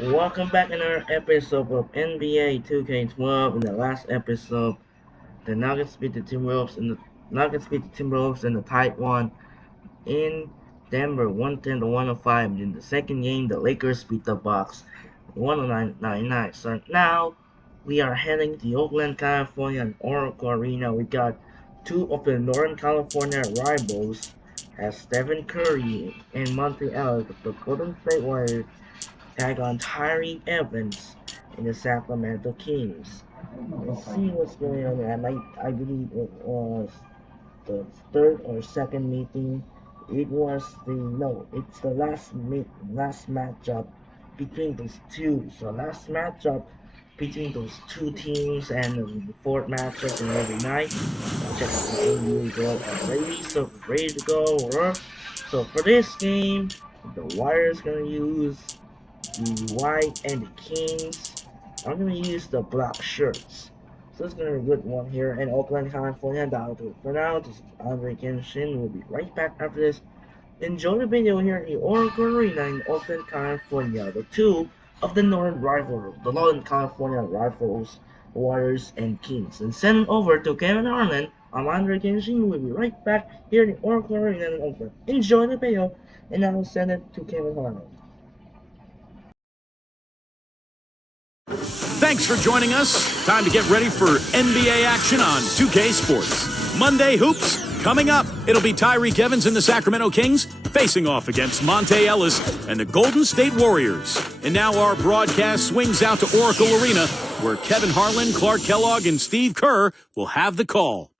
Welcome back in our episode of NBA 2K12. In the last episode, the Nuggets beat the Timberwolves in the tight one in Denver, 110 to 105. In the second game, the Lakers beat the Bucks, 109-99. So now we are heading to Oakland, California, and Oracle Arena. We got two of the Northern California rivals, as Stephen Curry and Monte Ellis of the Golden State Warriors tag on Tyree Evans in the Sacramento Kings. Let's see what's going on. I believe it was the third or second meeting. It's the last matchup between those two. So last matchup between those two teams, and the fourth matchup in every night. I'll check out the NBA go already. So ready to go. So for this game, the Warriors gonna use the White and the Kings. I'm gonna use the black shirts. So it's gonna be a good one here in Oakland, California. That'll do it for now. This is Andre Kenshin. We'll be right back after this. Enjoy the video here in the Oracle Arena in Oakland, California. The two of the Northern California rivals, Warriors and Kings. And send it over to Kevin Harlan. I'm Andre Kenshin. We'll be right back here in the Oracle Arena in Oakland. Enjoy the video, and I will send it to Kevin Harlan. Thanks for joining us. Time to get ready for NBA action on 2K Sports. Monday Hoops coming up. It'll be Tyree Evans and the Sacramento Kings facing off against Monte Ellis and the Golden State Warriors. And now our broadcast swings out to Oracle Arena, where Kevin Harlan, Clark Kellogg, and Steve Kerr will have the call.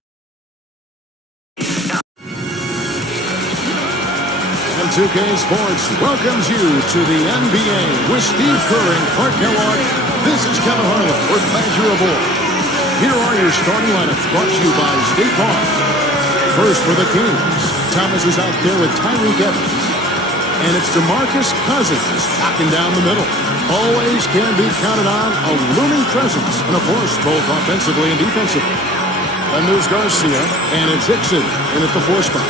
And 2K Sports welcomes you to the NBA with Steve Kerr and Clark Kellogg. This is Kevin Harlan. We're glad you're aboard. Here are your starting lineups brought to you by State Farm. First for the Kings, Thomas is out there with Tyree Evans. And it's DeMarcus Cousins knocking down the middle. Always can be counted on, a looming presence and a force both offensively and defensively. And there's Garcia, and it's Hickson in at the 4 spot.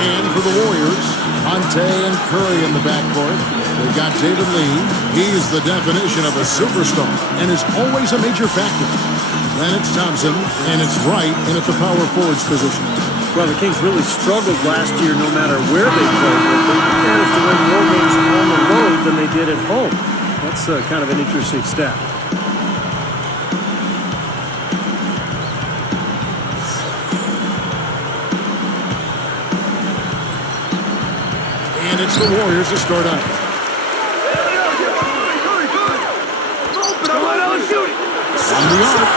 And for the Warriors, Monte and Curry in the backcourt. They've got David Lee. He's the definition of a superstar and is always a major factor. Then it's Thompson, and it's Wright in at the power forwards position. Well, the Kings really struggled last year no matter where they played. They managed to win more games on the road than they did at home. That's kind of an interesting stat. And it's the Warriors to start out. On the arc.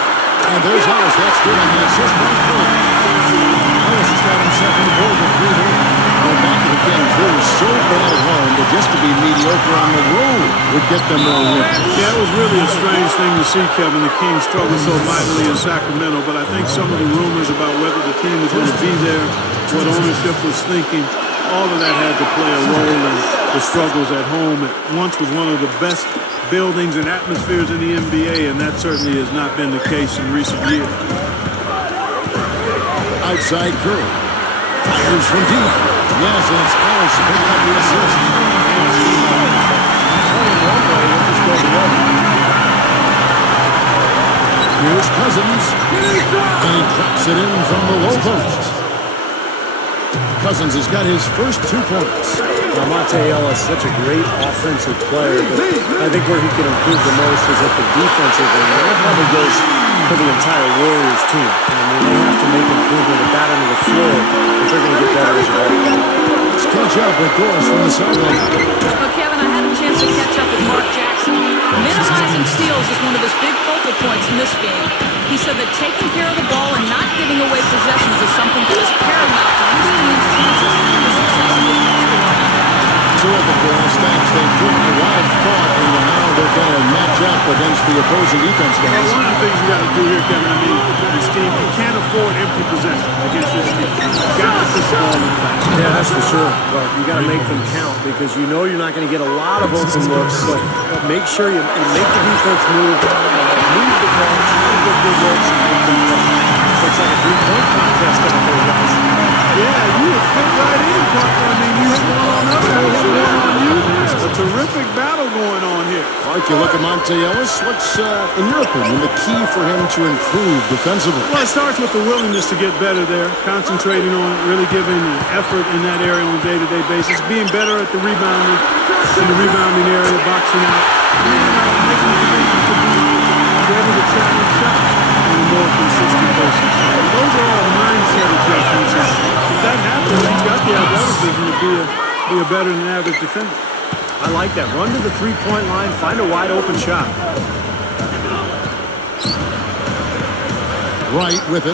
And there's Ellis. That's good on the assist by Curry. Ellis has got himself on the board with 3 there. Well, back to the Kings. They were so bad at home that just to be mediocre on the road would get them more wins. Yeah, it was really a strange thing to see, Kevin. The Kings struggled so mightily in Sacramento, but I think some of the rumors about whether the team was going to be there, what ownership was thinking, all of that had to play a role in the struggles at home. It once was one of the best buildings and atmospheres in the NBA, and that certainly has not been the case in recent years. Outside Curry. Fires from deep. Yes, and it's Ellis picking up the assist. Here's Cousins. And he drops it in from the low post. Cousins has got his first 2 points. Now, Monte Ellis, such a great offensive player, but I think where he can improve the most is at the defensive end. And that probably goes for the entire Warriors team. I mean, they have to make improvement at that end of the floor if they're going to get better as a ball player. Let's catch up with Doris from the sideline. Well, Kevin, I had a chance to catch up with Mark Jackson. Minimizing steals is one of his big focal points in this game. He said that taking care of the ball and not giving away possessions is something that is paramount to his team's chances of success in this basketball. Terrific, Doris. Thanks. They've put a lot of thought into how they're going to match up against the opposing defense guys. Well, one of the things you got to do here, Kevin, this team, you can't afford empty possession against this team. You got to put the ball in play. Yeah, that's for sure. But you got to make them count because you know you're not going to get a lot of open looks. So make sure you make the defense move the ball, try to get good looks, and make them play. It's like a 3-point contest out there, guys. Yeah, you would fit right in, Parker. I mean, you hit one on us, we'll hit one on you. A terrific battle going on here. Mark, you look at Monte Ellis. What's, in your opinion, the key for him to improve defensively? Well, it starts with the willingness to get better there, concentrating on it, really giving an effort in that area on a day-to-day basis, being better at the rebounding, in the rebounding area, boxing out, and making the commitment to be able to challenge shots on a more consistent basis. Those are all mindset adjustments. If that happens, he's got the athleticism to be a better than average defender. I like that. Run to the three-point line, find a wide open shot. Right with it.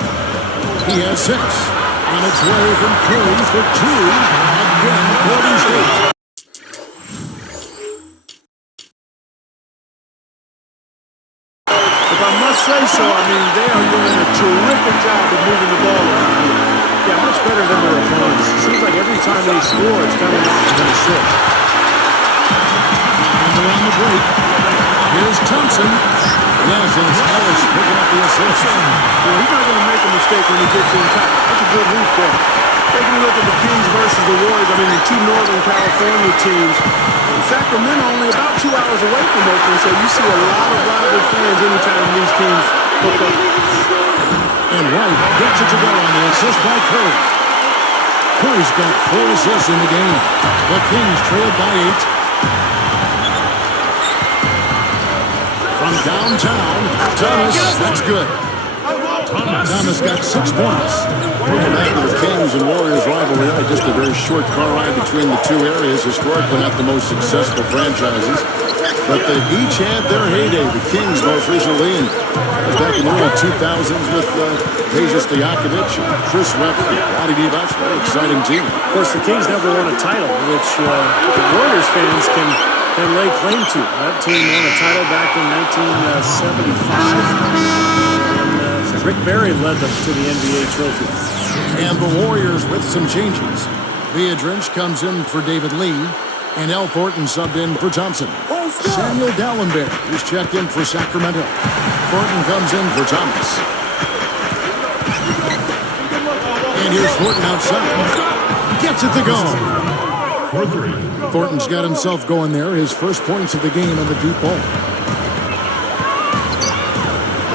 He has 6. On its way from Curry for 2. Again, Golden State. If I must say so, I mean, they are doing a terrific job of moving the ball around here. Yeah, much better than their opponents. It seems like every time they score, it's coming off of an assist. And they're on the break. Here's Thompson. Yes, and it's Ellis picking up the assist. Well, he's not going to make a mistake when he gets in top. That's a good hoop there. Taking a look at the Kings versus the Warriors, I mean, the two Northern California teams. Sacramento only about 2 hours away from Oakland, so you see a lot of rival fans anytime these teams hook up. And White gets it to go on the assist by Curry. Curry's got 4 assists in the game. The Kings trailed by 8. From downtown, Thomas, that's good. Thomas got 6 points. Moving back to the Kings and Warriors rivalry, just a very short car ride between the two areas. Historically not the most successful franchises, but they each had their heyday. The Kings most recently, and that was back in the early 2000s with Peja Stojakovic and Chris Webber, Vlade Divac. Very exciting team. Of course, the Kings never won a title, which the Warriors fans can lay claim to. That team won a title back in 1975. Rick Barry led them to the NBA trophy. And the Warriors with some changes. Beadrich comes in for David Lee, and Al Thornton subbed in for Thompson. Samuel Dallenberg is checked in for Sacramento. Thornton comes in for Thomas. And here's Thornton outside. Gets it to go. Thornton's got himself going there. His first points of the game on the deep ball.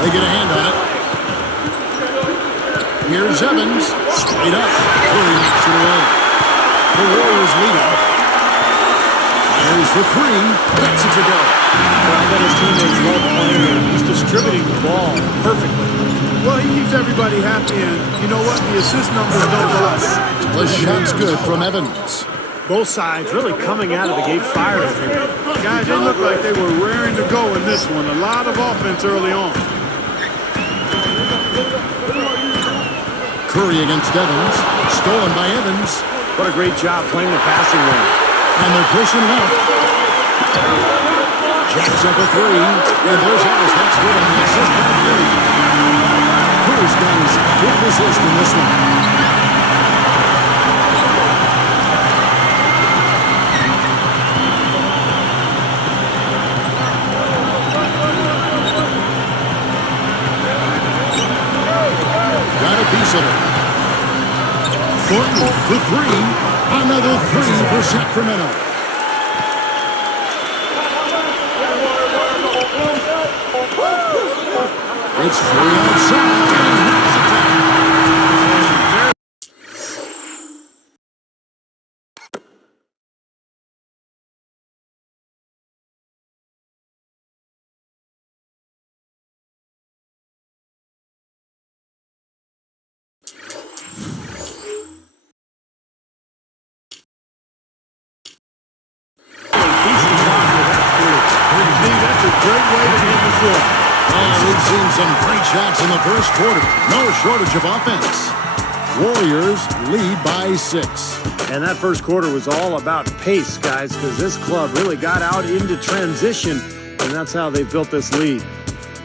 They get a hand on it. Here's Evans. Straight up. Curry knocks it away. The Warriors leading. Fires for 3. Gets it to go. Well, I bet his teammates love playing him. He's distributing the ball perfectly. Well, he keeps everybody happy, and you know what? The assist numbers don't lie. The shot's good from Evans. Both sides really coming out of the gate firing here. Guys, they look like they were raring to go in this one. A lot of offense early on. Curry against Evans. Stolen by Evans. What a great job playing the passing lane. And they're pushing it up. Jacks up a 3. And there's Ellis. That's good on the assist by Curry. Curry's got his 5th assist in this one. Got a piece of it. Thornton for 3. Another 3 for Sacramento. It's 3 outside. And knocks it down. That's a great way to end the floor. We've seen some great shots in the first quarter. No shortage of offense. Warriors lead by 6. And that first quarter was all about pace, guys, because this club really got out into transition, and that's how they built this lead.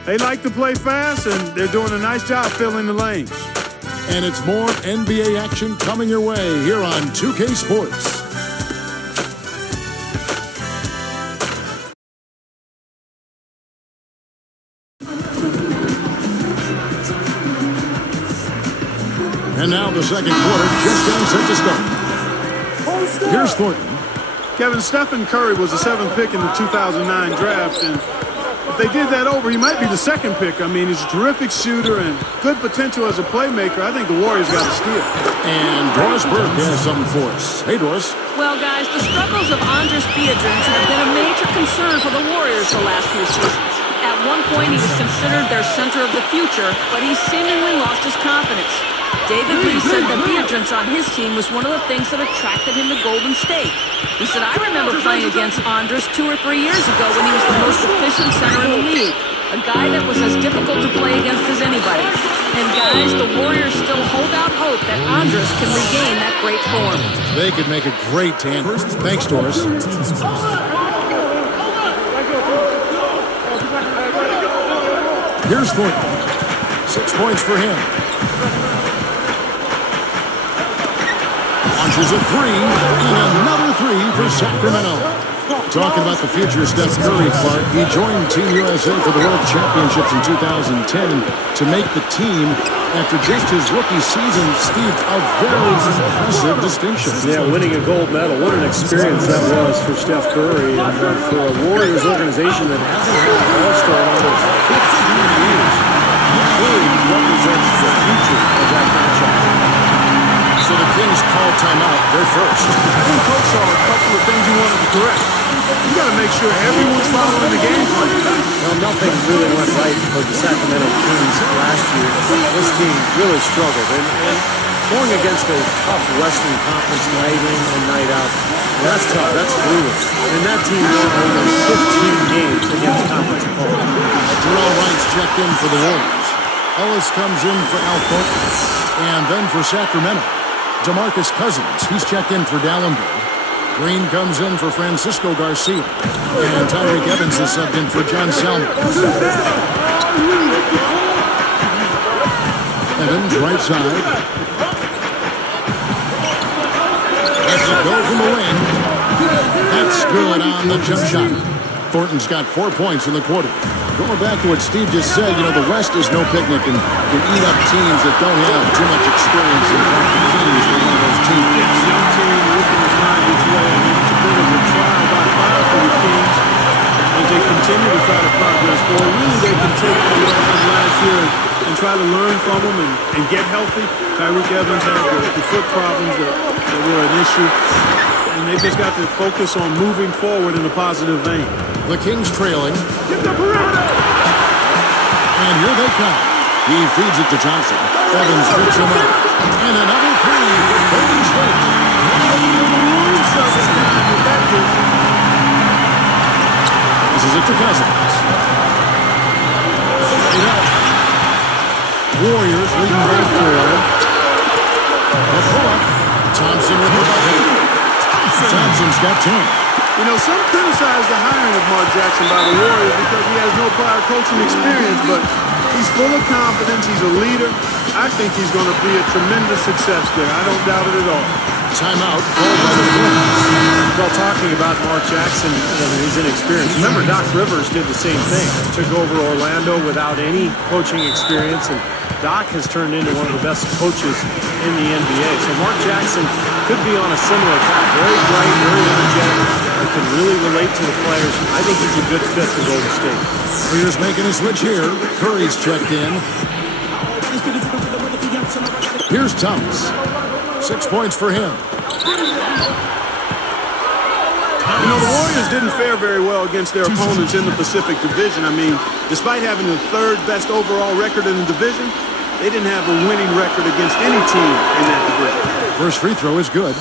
They like to play fast, and they're doing a nice job filling the lanes. And it's more NBA action coming your way here on 2K Sports. And now the second quarter just getting set to start. Here's Thornton. Kevin, Stephen Curry was the 7th pick in the 2009 draft, and if they did that over, he might be the 2nd pick. I mean, he's a terrific shooter and good potential as a playmaker. I think the Warriors got a steal. And Doris Burke has something for us. Hey, Doris. Well, guys, the struggles of Andris Biedrins have been a major concern for the Warriors the last few seasons. At one point, he was considered their center of the future, but he seemingly lost his confidence. David Lee said that Biedrins on his team was one of the things that attracted him to Golden State. He said, I remember playing against Andris 2 or 3 years ago when he was the most efficient center in the league. A guy that was as difficult to play against as anybody. And guys, the Warriors still hold out hope that Andris can regain that great form. They could make a great tandem. Thanks, Doris. Here's Thornton. 6 points for him. Launches a 3, and another 3 for Sacramento. Talking about the future of Steph Curry, Clark. He joined Team USA for the World Championships in 2010 to make the team after just his rookie season. Steve, a very impressive distinction. Yeah, winning a gold medal. What an experience that was for Steph Curry and for a Warriors organization that hasn't had an All-Star in almost 15 years. Curry represents the future of that franchise. So the Kings call timeout. They're first. I think Coach saw a couple of things he wanted to correct. You got to make sure everyone's following the game plan. Well, nothing really went right for the Sacramento Kings last year. This team really struggled. And going against a tough Western Conference night in and night out, that's tough. That's brutal. And that team won only 15 games against conference opponents. Terrell Wright's checked in for the Warriors. Ellis comes in for Al Thornton. And then for Sacramento, DeMarcus Cousins. He's checked in for Dallenberg. Green comes in for Francisco Garcia. And Tyreek Evans is subbed in for John Salmon. Evans, right side. Lets it go from the wing. That's good on the jump shot. Thornton's got 4 points in the quarter. Going back to what Steve just said, you know, the West is no picnic and can eat up teams that don't have too much experience. In fact, the Kings are one of those teams. Young team looking to find its way. I mean, it's a bit of a trial by fire for the Kings as they continue to try to progress forward. Really, they can take the loss from last year and try to learn from them and get healthy. Tyreek Evans had the foot problems that were an issue. And they just got to focus on moving forward in a positive vein. The Kings trailing. And here they come. He feeds it to Johnson. Evans picks him up. And another 3 for Golden State. This is it to Cousins. Warriors leading by 4. The pull-up. Thompson with the bucket. Thompson's got 10. You know, some criticize the hiring of Mark Jackson by the Warriors because he has no prior coaching experience, but he's full of confidence. He's a leader. I think he's going to be a tremendous success there. I don't doubt it at all. Timeout called by the Kings. Well, talking about Mark Jackson and his inexperience, remember Doc Rivers did the same thing. Took over Orlando without any coaching experience, and Doc has turned into one of the best coaches in the NBA. So Mark Jackson could be on a similar path. Very bright, very energetic, and can really relate to the players. I think he's a good fit for Golden State. Warriors making a switch here. Curry's checked in. Here's Thomas. 6 points for him. You know, the Warriors didn't fare very well against their opponents in the Pacific Division. I mean, despite having the 3rd best overall record in the division, they didn't have a winning record against any team in that division. First free throw is good.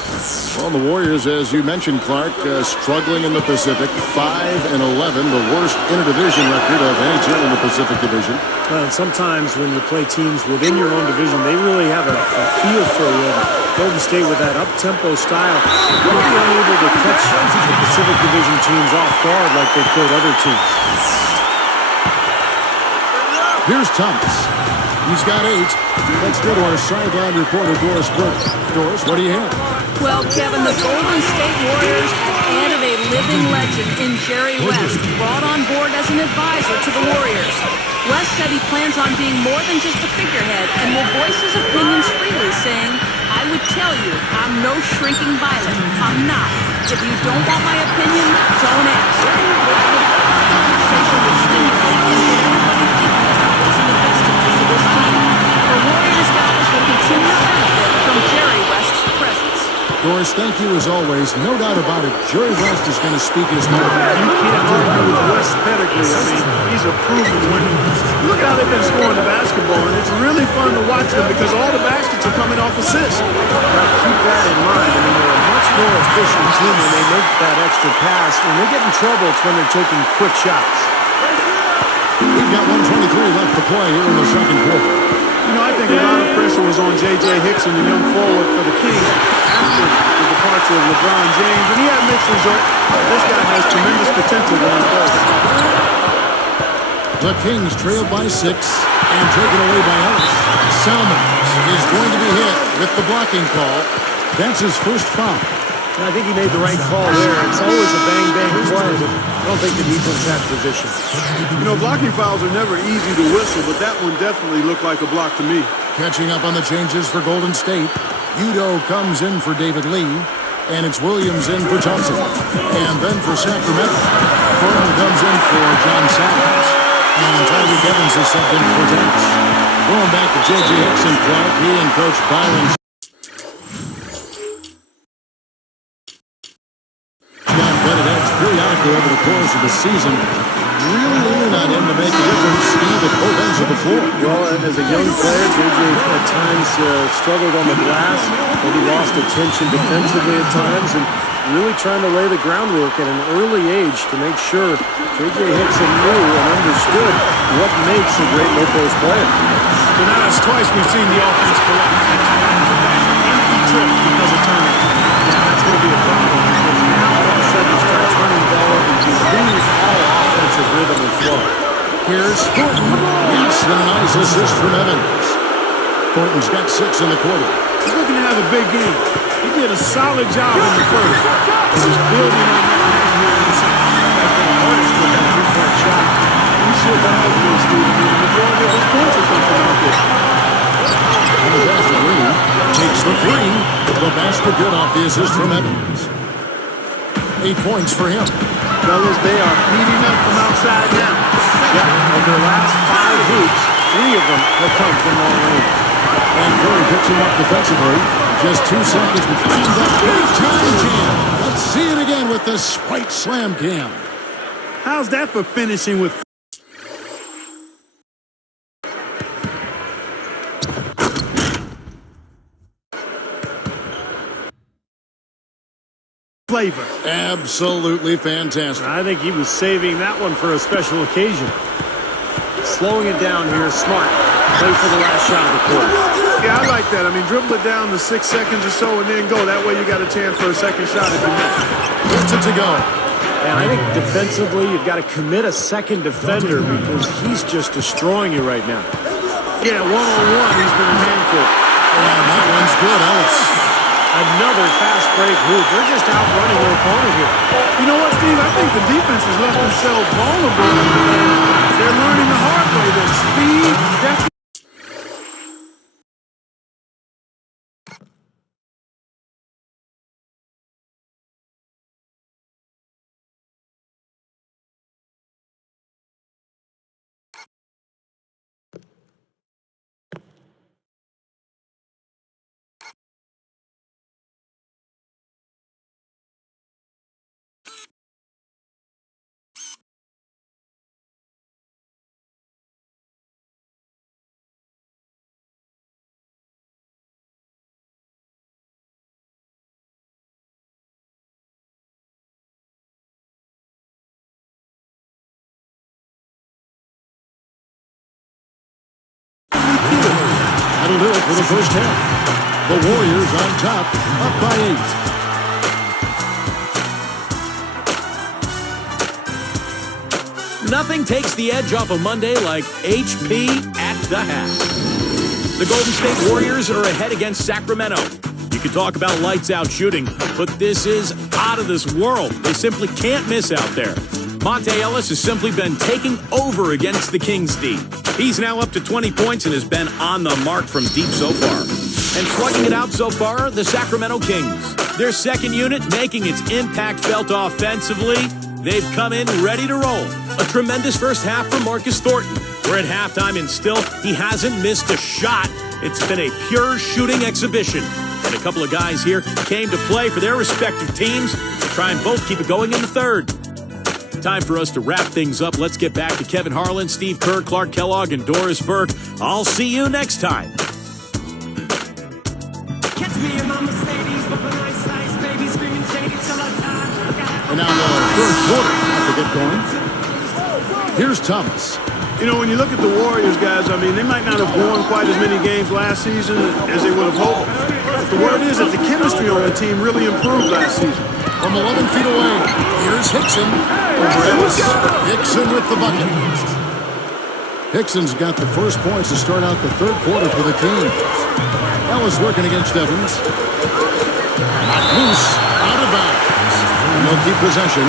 Well, the Warriors, as you mentioned, Clark, struggling in the Pacific. 5-11, the worst interdivision record of any team in the Pacific Division. Well, sometimes when you play teams within your own division, they really have a feel for you. Golden State with that up-tempo style, really unable to catch the Pacific Division teams off guard like they could other teams. Here's Thomas. He's got 8. Let's go to our sideline reporter, Doris Burke. Doris, what do you have? Well, Kevin, the Golden State Warriors have added a living legend in Jerry West, brought on board as an advisor to the Warriors. West said he he plans on being more than just a figurehead and will voice his opinions freely, saying, "I would tell you, I'm no shrinking violet. I'm not. If you don't want my opinion, don't ask." I would hope the conversation would stimulate and get everybody thinking about what's in the best interest of this team. The Warriors guys will continue to benefit from Jerry West's presence. Doris, thank you as always. No doubt about it, Jerry West is going to speak his mind. You can't argue with West's pedigree. I mean, he's a proven winner. Look how they've been scoring the basketball, and it's really fun to watch them because all the baskets are coming off assists. Now, keep that in mind. I mean, they're a much more efficient team when they make that extra pass. When they get in trouble, it's when they're taking quick shots. We've got 123 left to play here in the second quarter. You know, I think a lot of pressure was on J.J. Hickson, the young forward for the Kings, after the departure of LeBron James, and he had mixed results. This guy has tremendous potential going forward. The Kings trailed by 6 and taken away by Ellis. Salmons is going to be hit with the blocking call. That's his first foul. And I think he made the right call there. It's always a bang-bang play, but I don't think the defense had position. You know, blocking fouls are never easy to whistle, but that one definitely looked like a block to me. Catching up on the changes for Golden State. Udo comes in for David Lee, and it's Williams in for Thompson. And then for Sacramento, Thornton comes in for John Salmons. And Tyreek Evans is subbed in for Dennis. Going back to J.J. Hickson, Clark, he and Coach Byron butted heads periodically over the course of the season. Really lean on him to make a difference, Steve, at both ends of the floor. Well, as a young player, J.J. at times struggled on the glass, maybe lost attention defensively at times, and really trying to lay the groundwork at an early age to make sure J.J. Hickson knew and understood what makes a great low-post player. But now it's twice we've seen the offense collapse. Empty trip because of turnover. Yeah, that's going to be a problem because now all of a sudden you start turning the ball over and you lose all offensive rhythm and flow. Here's Thornton. Yes, and a nice assist from Evans. Thornton's got 6 in the quarter. He's looking to have a big game. He did a solid job in the first. He's building on that man here in the second. Has been an artist with that three-point shot. He should have been, Steve. The majority of his points are coming out there. And the basket Lee takes the 3. The basket good off the assist from Evans. 8 points for him. Fellas, they are beating up from outside now. Yeah, of their last 5 hoops, 3 of them have come from long range. And Curry picks him up defensively. Just 2 seconds between that big-time jam. Let's see it again with the Sprite Slam Cam. How's that for finishing with flavor? Absolutely fantastic. I think he was saving that one for a special occasion. Slowing it down here, smart. Play for the last shot of the quarter. Yeah, I like that. I mean, dribble it down to 6 seconds or so and then go. That way you got a chance for a second shot if you miss. Gets it to go. And I think defensively, you've got to commit a second defender because he's just destroying you right now. Yeah, one-on-one, he's been a handful. And that one's good, Ellis. Another fast break hoop. They're just outrunning their opponent here. You know what, Steve? I think the defense has left themselves vulnerable. And they're learning the hard way that speed definitely. That'll do it for the first half. The Warriors on top, up by 8. Nothing takes the edge off a Monday like HP at the half. The Golden State Warriors are ahead against Sacramento. You can talk about lights out shooting, but this is out of this world. They simply can't miss out there. Monte Ellis has simply been taking over against the Kings D. He's now up to 20 points and has been on the mark from deep so far. And slugging it out so far, the Sacramento Kings. Their second unit making its impact felt offensively. They've come in ready to roll. A tremendous first half from Marcus Thornton. We're at halftime and still he hasn't missed a shot. It's been a pure shooting exhibition. And a couple of guys here came to play for their respective teams to try and both keep it going in the third. Time for us to wrap things up. Let's get back to Kevin Harlan, Steve Kerr, Clark Kellogg, and Doris Burke. I'll see you next time. And now the third quarter has to get going. Here's Thomas. You know, when you look at the Warriors, guys, I mean, they might not have won quite as many games last season as they would have hoped. But the word is that the chemistry on the team really improved last season. From 11 feet away, here's Hickson. Hickson with the bucket. Hickson's got the first points to start out the third quarter for the Kings. Ellis working against Evans. Knocked loose, out of bounds. And they'll keep possession.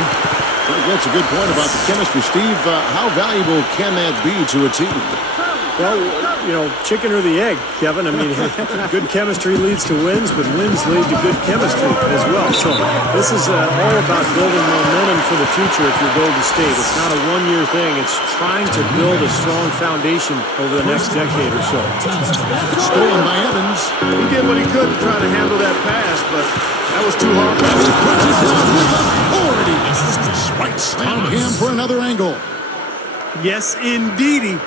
That's a good point about the chemistry. Steve, how valuable can that be to a team? Well, you know, chicken or the egg, Kevin. I mean, good chemistry leads to wins, but wins lead to good chemistry as well. So this is all about building momentum for the future if you're Golden State. It's not a one-year thing. It's trying to build a strong foundation over the next decade or so. Stolen by Evans. He did what he could to try to handle that pass, but that was too hard. Right slam him for another angle. Yes, indeedy.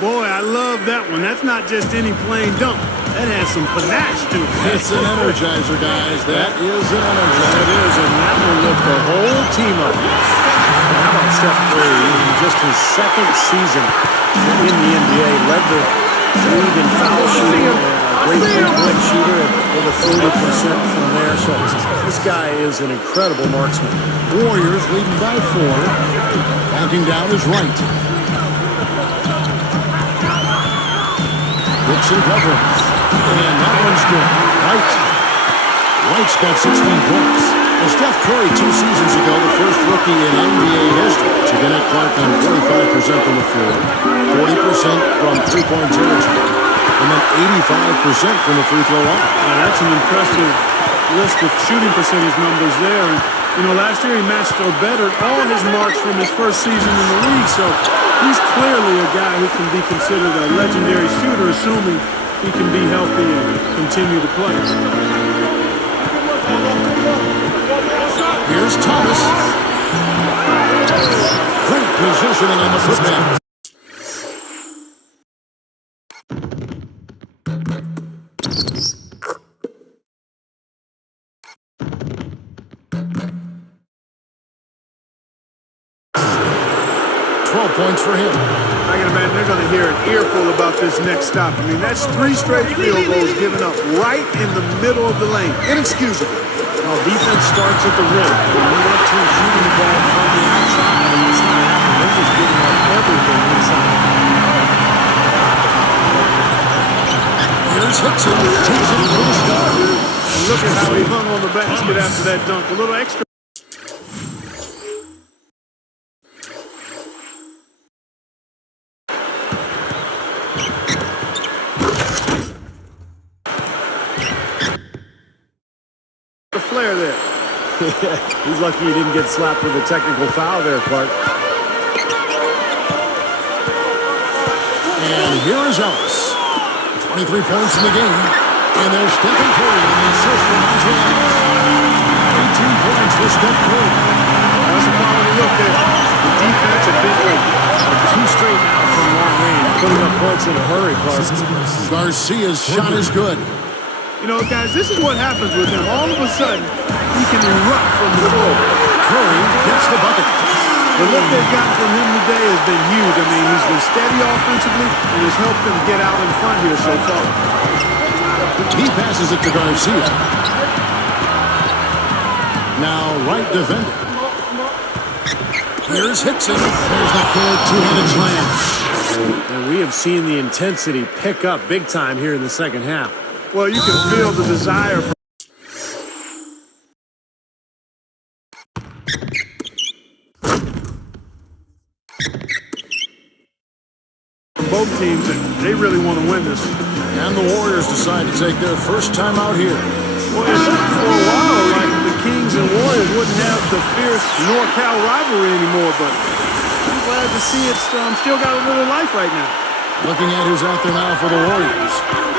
Boy, I love that one. That's not just any plain dunk. That has some panache to it. It's an energizer, guys. That is an energizer. It is, and that will lift the whole team up. And how about Steph Curry? In just his second season in the NBA, led the league in foul shooting. Great three-point shooter at over 40% from there. So this guy is an incredible marksman. Warriors leading by 4. Backing down is right. Dixon covering. And that one's good. Wright's got 16 points. Well, Steph Curry 2 seasons ago, the first rookie in NBA history to connect Clark on 45% from the floor, 40% from three-point territory, and then 85% from the free throw line. Now, that's an impressive list of shooting percentage numbers there. And, you know, last year he matched or bettered all his marks from his first season in the league. So he's clearly a guy who can be considered a legendary shooter, assuming he can be healthy and continue to play. Here's Thomas. Great positioning on the putback. 12 points for him. I can imagine they're going to hear an earful about this next stop. I mean, that's 3 straight field goals given up right in the middle of the lane. Inexcusable. Well, defense starts at the rim. When you want to shooting the ball from the outside, I mean, it's not happening. They're just giving up everything inside. Here's Hickson. Takes it for the start. And look at how he hung on the basket after that dunk. A little extra. Flair there. He's lucky he didn't get slapped with a technical foul there, Clark. And here is Ellis. 23 points in the game. And there's Stephen Curry in the assist for Monte Ellis. 18 points for Steph Curry. That's a quality look there. The defense a bit late. 2 straight now from long range. Putting up points in a hurry, Clark. Garcia's shot is good. You know, guys, this is what happens with him. All of a sudden, he can erupt from the floor. Curry gets the bucket. The lift they've gotten from him today has been huge. I mean, he's been steady offensively and has helped them get out in front here so far. He passes it to Garcia. Now, right defender. Here's Hickson. There's the court, 2-handed slam. And we have seen the intensity pick up big time here in the second half. Well, you can feel the desire for both teams, and they really want to win this. And the Warriors decide to take their first time out here. Well, it looked for a while like the Kings and Warriors wouldn't have the fierce NorCal rivalry anymore, but I'm glad to see it's still got a little life right now. Looking at who's out there now for the Warriors.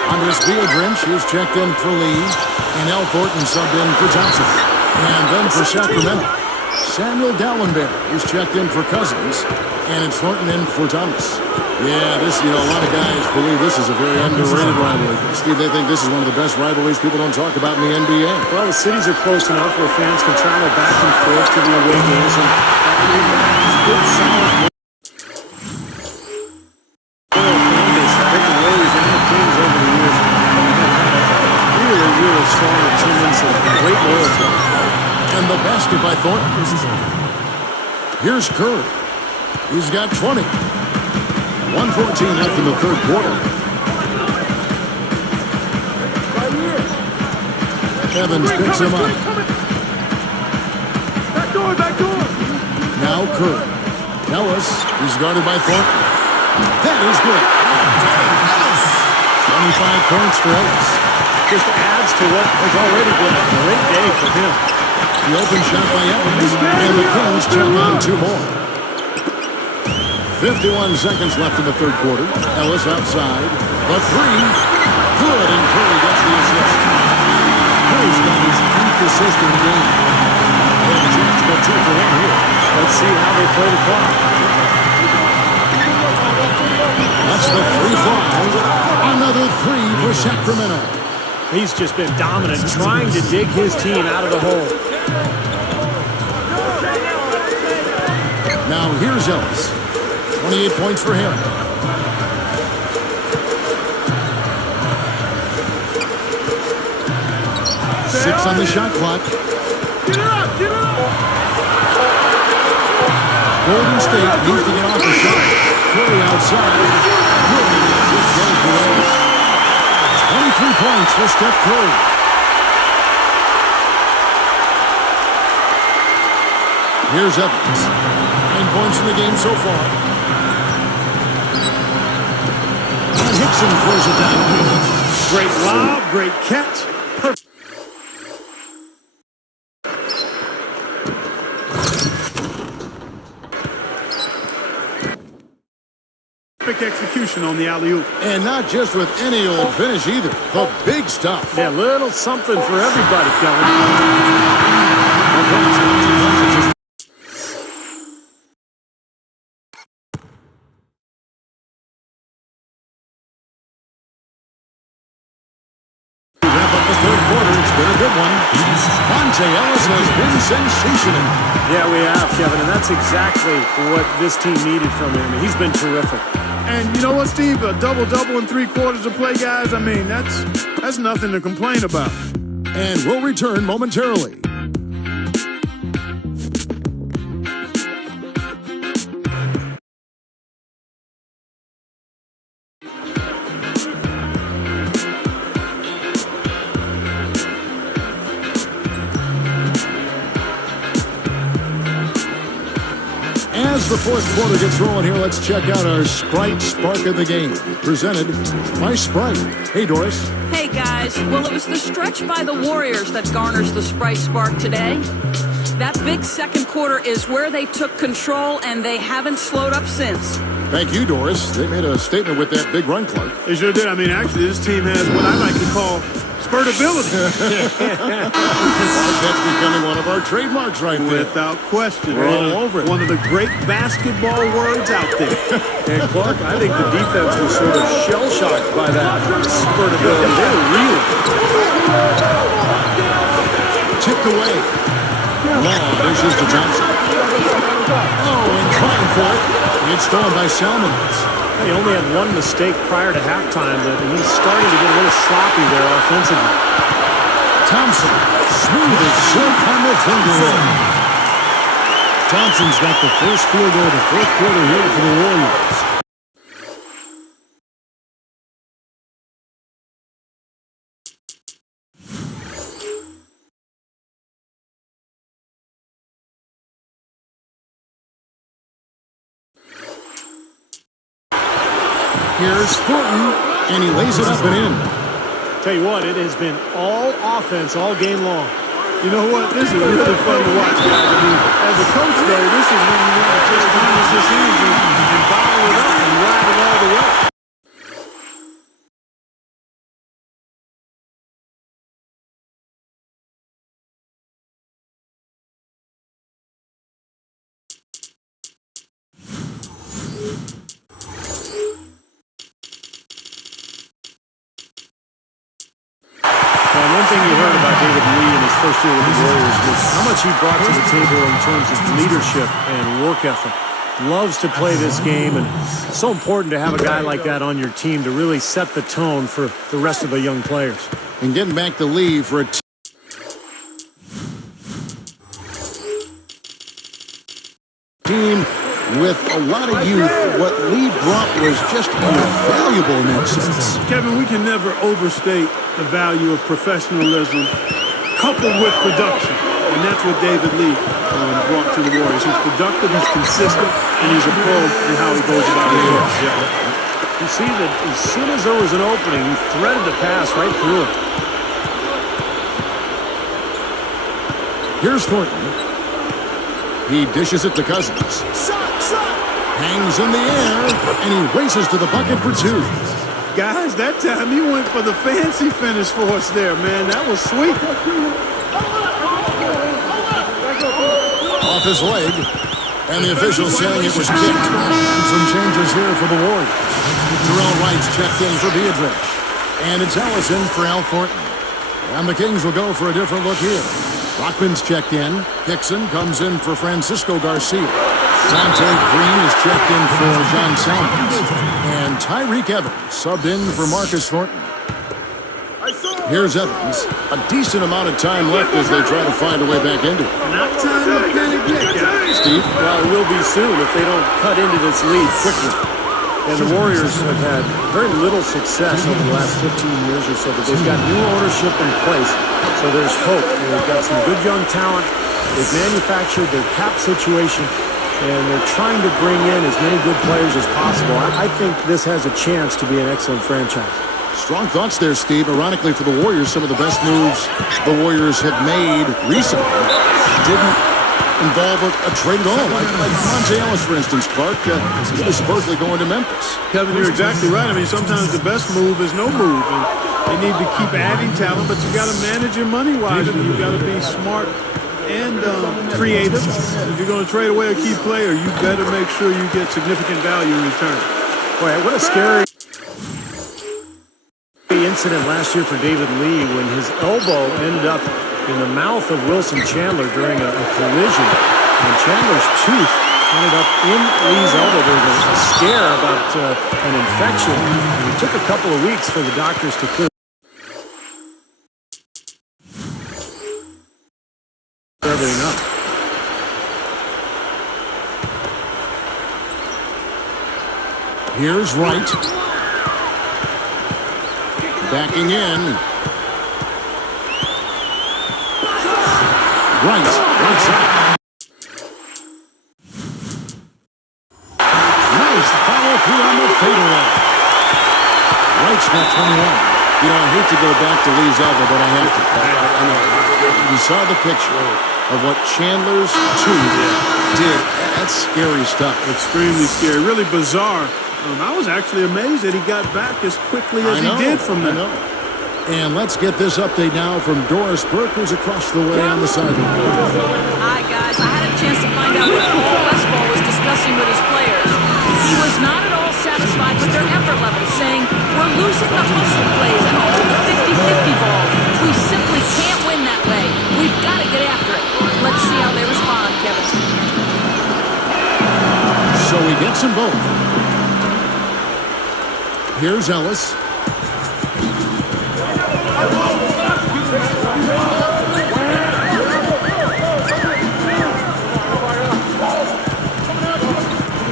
Andres Viadrinch is checked in for Lee, and Al Thornton subbed in for Thompson. And then for Sacramento, Samuel Dallenberg is checked in for Cousins, and it's Thornton in for Thomas. Yeah, a lot of guys believe this is a very underrated rivalry. Steve, they think this is one of the best rivalries people don't talk about in the NBA. Well, the cities are close enough where fans can travel back and forth to the away games, and it's good, solid. Fan base, I think the Warriors and the Kings over the years have had a really strong attendance and great loyalty. And the basket by Thornton. Here's Curry. He's got 20. 1:14 left in the third quarter. Evans picks him up. Back door. Now Curry. Ellis, he's guarded by Thornton. That is good. 25 points for Ellis. Just adds to what has already been a great day for him. The open shot by Evans, and the Kings check on two more. 51 seconds left in the third quarter. Ellis outside. The three. Good, and Curry gets the assist. Curry's got his 8th assist in the game. They have a chance to go 2 for 1 here. Let's see how they play the clock. That's the 3-5. Another 3 for Sacramento. He's just been dominant, trying to dig his team out of the hole. Now here's Ellis. 28 points for him. 6 on the shot clock. Get it up! Golden State needs to get off the shot. Curry outside. Good. This goes away. 23 points for Steph Curry. Here's Evans. 9 points in the game so far. And Hickson throws it down. Great lob, great catch. Perfect. Execution on the alley-oop. And not just with any old finish either. The big stuff. Yeah, little something for everybody, Kevin. Wrap up the third quarter. It's been a good one. Monte Ellis has been sensational. Yeah, we have, Kevin, and that's exactly what this team needed from him. He's been terrific. And you know what, Steve? A double-double in 3 quarters of play, guys. I mean, that's nothing to complain about. And we'll return momentarily. As the fourth quarter gets rolling here, let's check out our Sprite Spark of the Game, presented by Sprite. Hey, Doris. Hey, guys. Well, it was the stretch by the Warriors that garners the Sprite Spark today. That big second quarter is where they took control, and they haven't slowed up since. Thank you, Doris. They made a statement with that big run, Clark. They sure did. I mean, actually, this team has what I like to call spurtability. That's becoming one of our trademarks right there. Without question. We're all over it. One of the great basketball words out there. And Clark, I think the defense was sort of shell-shocked by that spurtability. They were reeling. Tipped away. Long dishes to Thompson. Oh, and trying for it. It's stolen by Salmons. He only had one mistake prior to halftime, but he's starting to get a little sloppy there offensively. Thompson, smooth as silk on the finger roll. Thompson's got the first field goal of the fourth quarter here for the Warriors. Here's Thornton, and he lays it up and in. Tell you what, it has been all offense all game long. You know what? This is really fun to watch, guys. I mean, as a coach, though, this is when you want to just harness this energy and bottle it up and ride it all the way. Well, one thing you heard about David Lee in his first year with the Warriors was how much he brought to the table in terms of leadership and work ethic. Loves to play this game, and it's so important to have a guy like that on your team to really set the tone for the rest of the young players. And getting back to Lee for a team with a lot of youth. What Lee brought was just invaluable in that sense. Kevin, we can never overstate the value of professionalism coupled with production. And that's what David Lee brought to the Warriors. He's productive, he's consistent, and he's a pro in how he goes about his work. You see that as soon as there was an opening, he threaded the pass right through it. Here's Thornton. He dishes it to Cousins. Hangs in the air, and he races to the bucket for two. Guys, that time he went for the fancy finish for us there, man. That was sweet. Off his leg, and the official saying it was kicked. And some changes here for the Warriors. Terrell Wright's checked in for Beatrice. And it's Ellison for Al Thornton. And the Kings will go for a different look here. Rockman's checked in. Hickson comes in for Francisco Garcia. Dante Green is checked in for John Salmons. And Tyreek Evans subbed in for Marcus Thornton. Here's Evans. A decent amount of time left as they try to find a way back into it. Not time to panic yet, guys. Steve? Well, it will be soon if they don't cut into this lead quickly. And the Warriors have had very little success over the last 15 years or so, but they've got new ownership in place, so there's hope. And they've got some good young talent. They've manufactured their cap situation, and they're trying to bring in as many good players as possible. I think this has a chance to be an excellent franchise. Strong thoughts there, Steve. Ironically, for the Warriors, some of the best moves the Warriors have made recently didn't involve a trade at all. Like Monte Ellis, for instance, Clark, he was supposedly going to Memphis. Kevin, you're exactly right. I mean, sometimes the best move is no move, and they need to keep adding talent, but you got to manage your money wisely. You got to be smart and creative. If you're going to trade away a key player, you better make sure you get significant value in return. Boy, what a scary incident last year for David Lee when his elbow ended up in the mouth of Wilson Chandler during a collision. And Chandler's tooth ended up in Lee's elbow. There was a scare about an infection. And it took a couple of weeks for the doctors to clear everything up. Here's Wright. Backing in. Right side. Nice follow through on the fadeaway. Wright's got 21. You know, I hate to go back to Lee's elbow, but I have to. I know. You saw the picture of what Chandler's tooth did. That's scary stuff. Extremely scary. Really bizarre. I was actually amazed that he got back as quickly as he did from that. I know. And let's get this update now from Doris Burke, who's across the way on the sideline. Hi, guys. I had a chance to find out what Paul Westphal was discussing with his players. He was not at all satisfied with their effort level, saying, we're losing the hustle plays and all the 50-50 balls. We simply can't win that way. We've got to get after it. Let's see how they respond, Kevin. So he gets them both. Here's Ellis.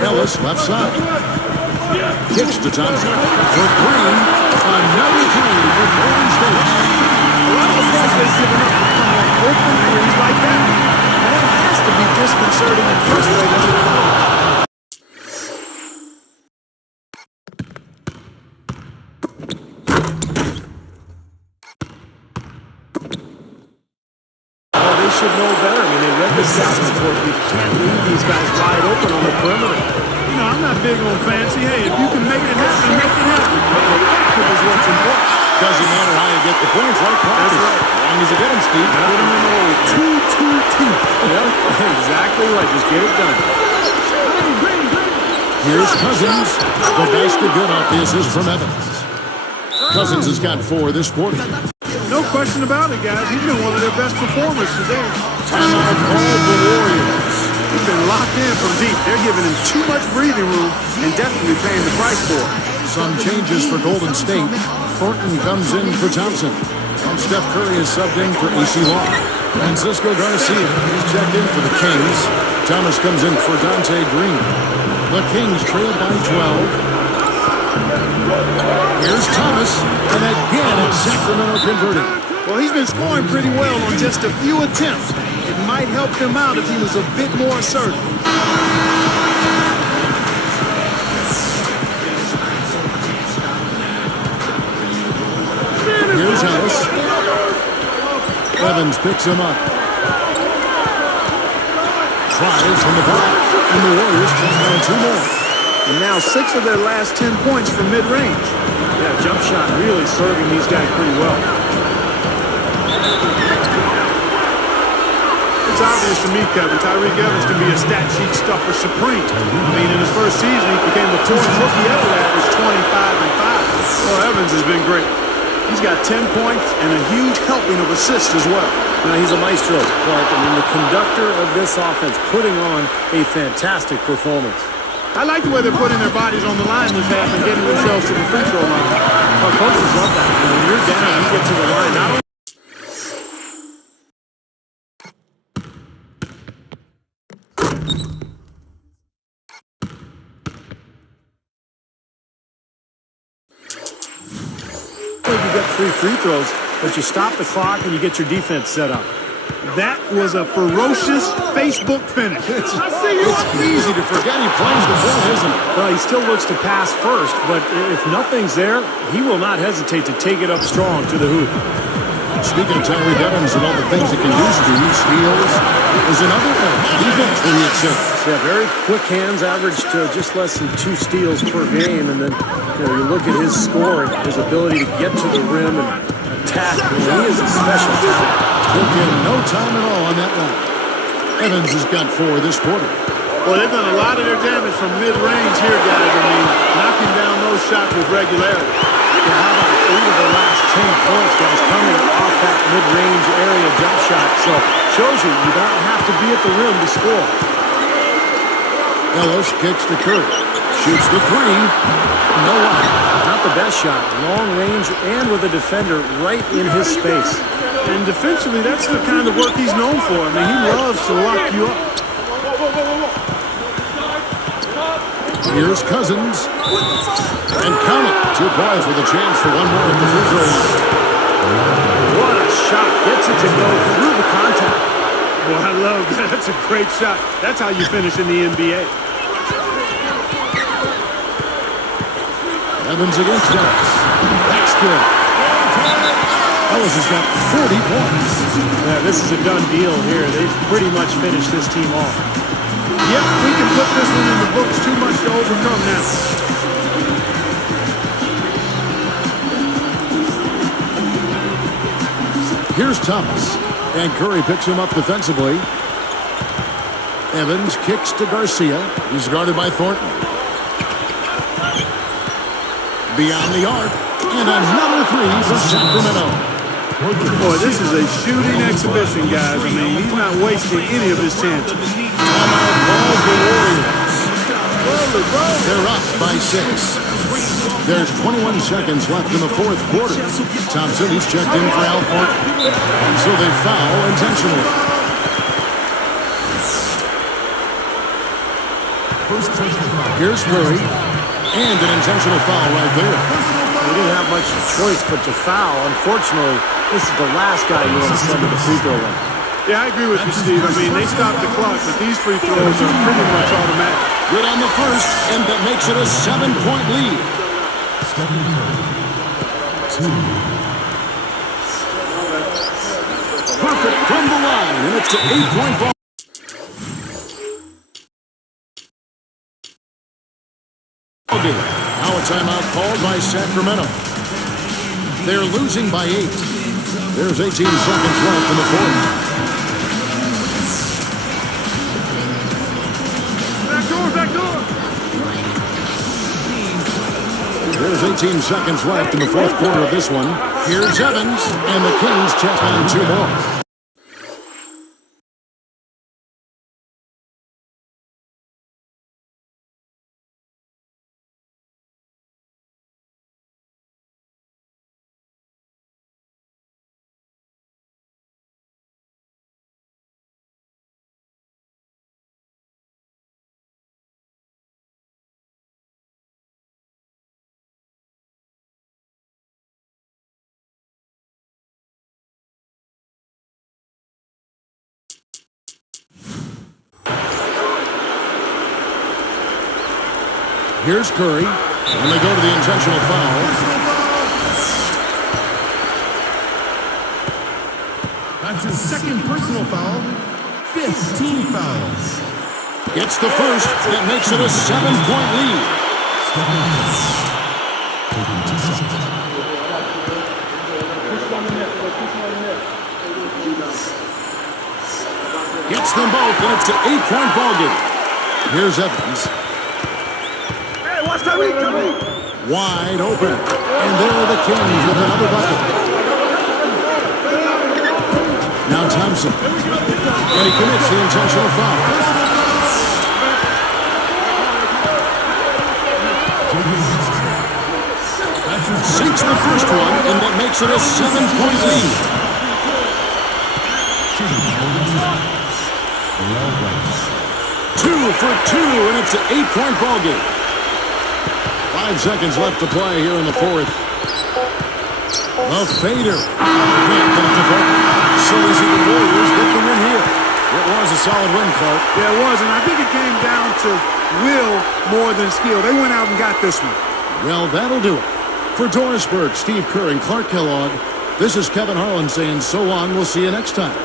Ellis, left side. Kicks to Thompson. For three. Another three for Golden State. A lot of the guys that's given up on open threes like that. That has to be disconcerting and frustrating. should know better. I mean, they read the scouting report. You can't leave these guys wide open on the perimeter. You know, I'm not big on fancy. Hey, if you can make it happen, make it happen. But effective is what's important. Doesn't matter how you get the points, right? That's right. As long as you get them, Steve. Get them in the old 2-2-2. Yep, exactly right. Just get it done. Here's Cousins. The basket good off the assist from Evans. Cousins has got 4 this quarter. No question about it, guys. He's been one of their best performers today. Timeout called the Warriors. He's been locked in from deep. They're giving him too much breathing room and definitely paying the price for it. Some changes for Golden State. Thornton comes in for Thompson. And Steph Curry is subbed in for AC Law. Francisco Garcia is checked in for the Kings. Thomas comes in for Dante Green. The Kings trail by 12. Here's Thomas, and again it's Sacramento converting. Well, he's been scoring pretty well on just a few attempts. It might help them out if he was a bit more assertive. Here's Ellis. Evans picks him up. Tries from the block, and the Warriors take down 2 more. And now 6 of their last 10 points from mid-range. Yeah, jump shot really serving these guys pretty well. It's obvious to me, Kevin, Tyreek Evans can be a stat sheet stuffer supreme. I mean, in his first season, he became the 4th rookie ever to average 25 and 5. Well, Evans has been great. He's got 10 points and a huge helping of assists as well. Now, he's a maestro, Clark. I mean, the conductor of this offense putting on a fantastic performance. I like the way they're putting their bodies on the line this half and getting themselves to the free throw line. Our coaches love that. When you're down, you get to the line. Not only you get 3 free throws, but you stop the clock and you get your defense set up. That was a ferocious Facebook finish. It's easy to forget he plays the ball, isn't it? Well, he still looks to pass first, but if nothing's there, he will not hesitate to take it up strong to the hoop. Speaking of Tyreek Evans and all the things he can do, Steve, steals is another defense where he excels. Yeah, very quick hands, averaged just less than 2 steals per game, and then you look at his scoring, his ability to get to the rim and attack. He is a special talent. Took him no time at all on that one. Evans has got 4 this quarter. Well, they've done a lot of their damage from mid-range here, guys. I mean, knocking down those shots with regularity. Yeah, how about 8 of the last 10 points, guys, coming off that mid-range area jump shot. So, shows you don't have to be at the rim to score. Ellis kicks to Curry. Shoots the 3. No luck. Not the best shot. Long range and with a defender right in his space. And defensively, that's the kind of work he's known for. I mean, he loves to lock you up. Here's Cousins. And count it. 2 points with a chance for 1 more at the free throw line. What a shot. Gets it to go through the contact. Boy, I love that. That's a great shot. That's how you finish in the NBA. Evans against Ellis. That's good. Ellis has got 40 points. Yeah, this is a done deal here. They've pretty much finished this team off. Yep, we can put this one in the books. Too much to overcome now. Here's Thomas. And Curry picks him up defensively. Evans kicks to Garcia. He's guarded by Thornton. Beyond the arc. And another 3 for Sacramento. Boy, this is a shooting exhibition, guys. I mean, he's not wasting any of his chances. Timeout called the Warriors. They're up by 6. There's 21 seconds left in the 4th quarter. Thompson, he's checked in for Al Thornton. And so they foul intentionally. Here's Curry. And an intentional foul right there. They didn't have much choice but to foul. Unfortunately, this is the last guy you want to send to the free throw line. Yeah, I agree with you, Steve. I mean, they stopped the clock, but these free throws are pretty much automatic. Good on the first, and that makes it a 7-point lead. Clock it from the line, and it's an 8-point ball. Now a timeout called by Sacramento. They're losing by 8. There's 18 seconds left in the fourth. Back door! There's 18 seconds left in the fourth quarter of this one. Here's Evans, and the Kings check on 2 more. Here's Curry, and they go to the intentional foul. That's his second personal foul. 5th team fouls. Gets the first. That makes it a 7-point lead. Gets them both, and it's an 8-point ballgame. Here's Evans. Wide open. And there are the Kings with another bucket. Now Thompson. And he commits the intentional foul. Sinks the first one, and that makes it a 7-point lead. 2 for 2, and it's an 8-point ballgame. 5 seconds left to play here in the fourth. A fader. Can't get it to fall. So easy the Warriors get the win here. It was a solid win, Clark. Yeah, it was, and I think it came down to will more than skill. They went out and got this one. Well, that'll do it. For Doris Burke, Steve Kerr, and Clark Kellogg, this is Kevin Harlan saying so long. We'll see you next time.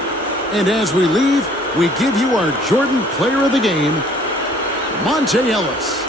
And as we leave, we give you our Jordan Player of the Game, Monte Ellis.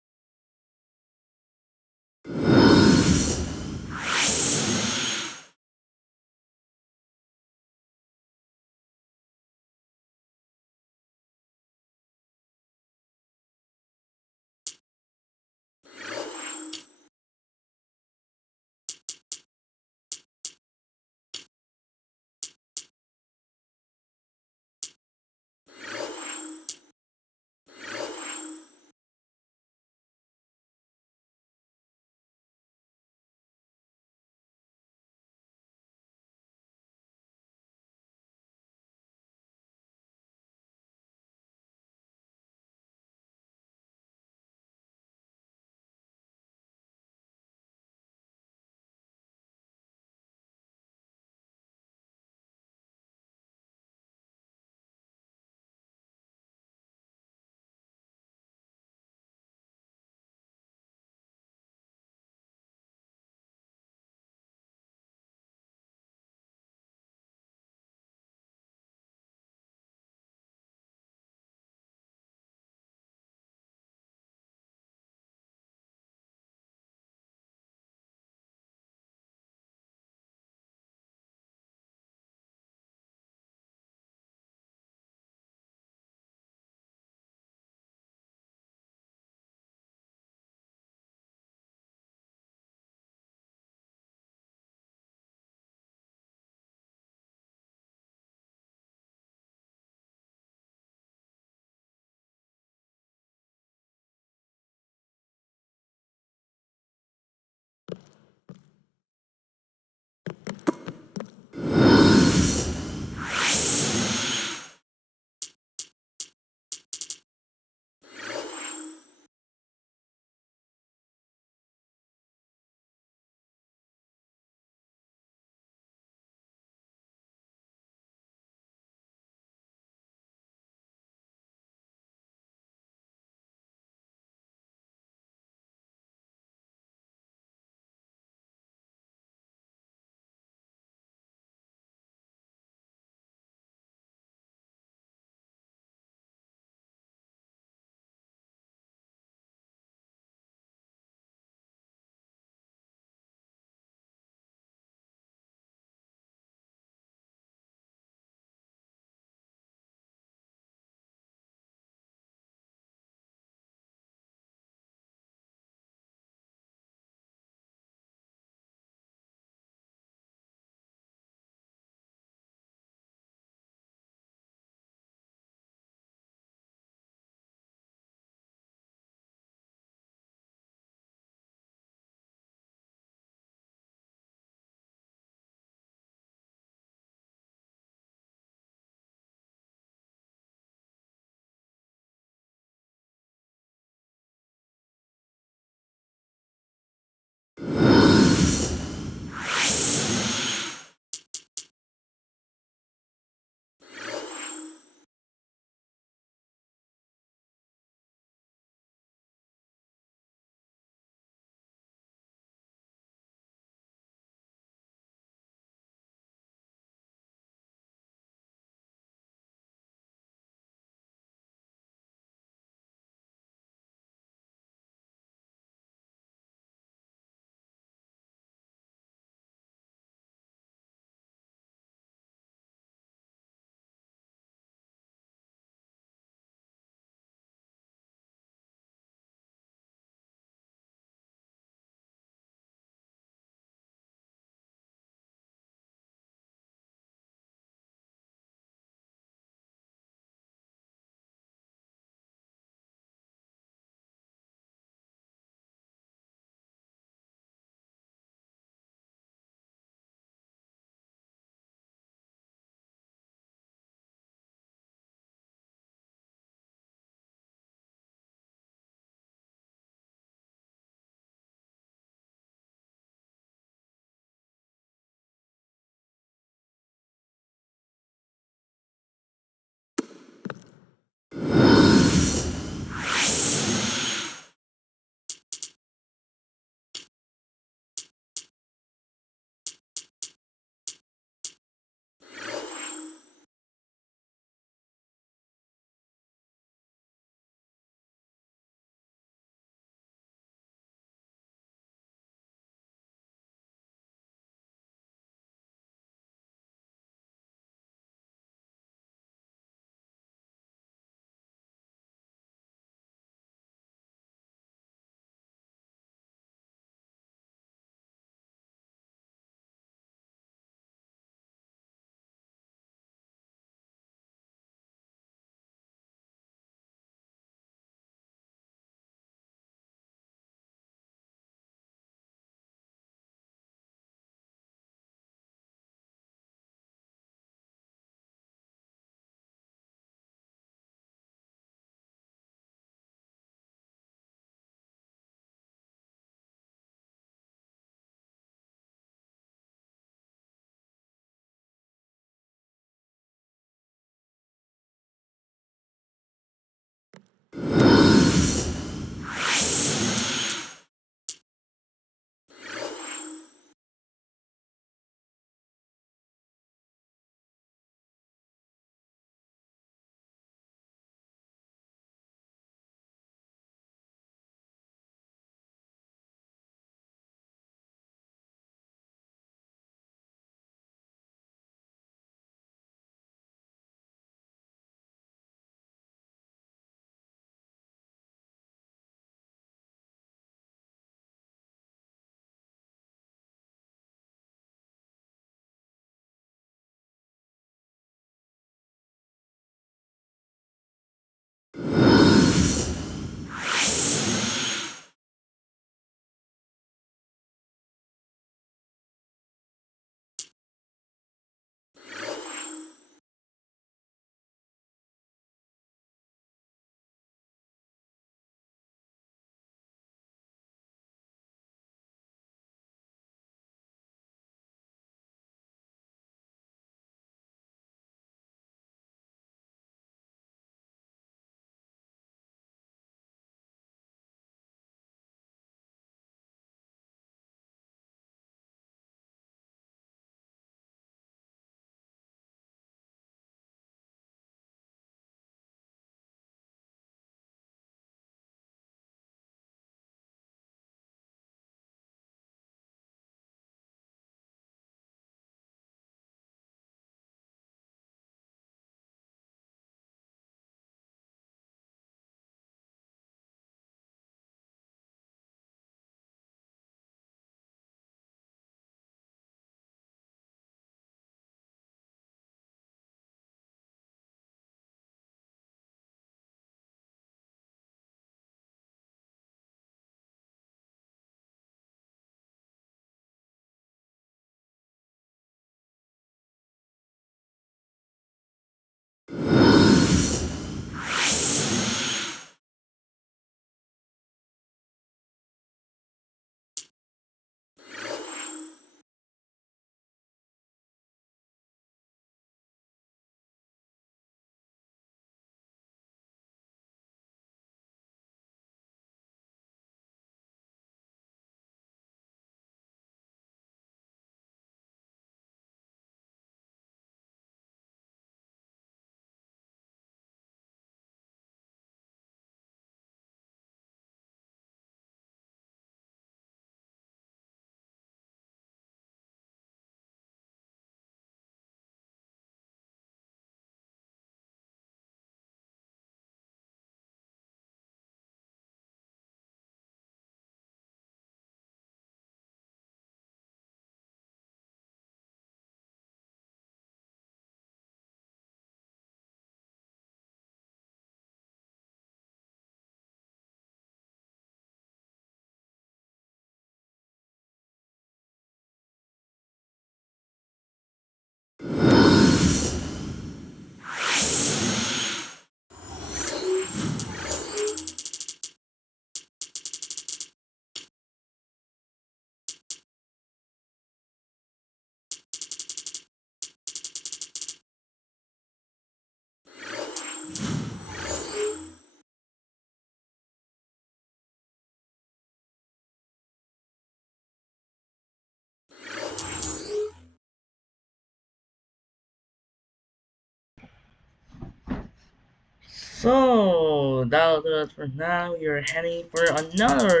So that'll do it for now. We are heading for another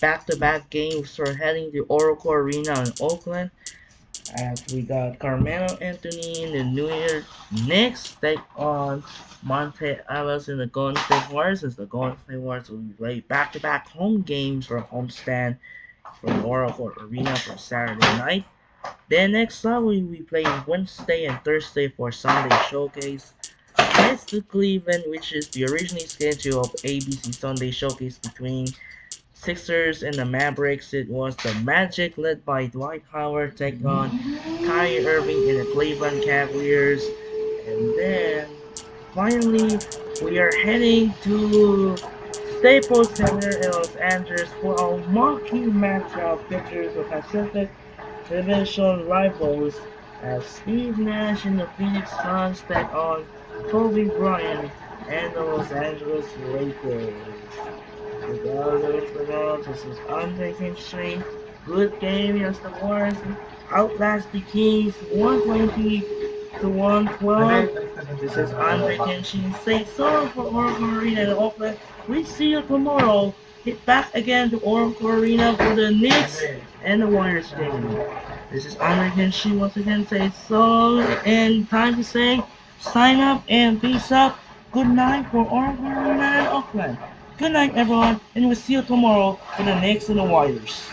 back-to-back games. We're heading to Oracle Arena in Oakland. As we got Carmelo Anthony in the New Year Knicks take on Monte Ellis in the Golden State Warriors. As the Golden State Warriors will play back-to-back home games for homestand from Oracle Arena for Saturday night. Then next up we will be playing Wednesday and Thursday for Sunday Showcase. Heads to Cleveland, which is the originally scheduled ABC Sunday Showcase between Sixers and the Mavericks. It was the Magic led by Dwight Howard take on Kyrie Irving in the Cleveland Cavaliers. And then finally we are heading to Staples Center in Los Angeles for a marquee matchup features the Pacific Division rivals as Steve Nash and the Phoenix Suns take on Kobe Bryant and the Los Angeles Lakers. Regardless of all, this is Andre Kincaid. Good game against the Warriors. Outlast the Kings 120 to 112. This is Andre Kincaid. Say so for Oracle Arena in Oakland. We see you tomorrow. Hit back again to Oracle Arena for the Knicks and the Warriors game. This is Andre Kincaid once again. Say so, and time to say sign up and peace out. Good night for Oracle Arena in Oakland. Good night, everyone, and we'll see you tomorrow for the Knicks and the Warriors.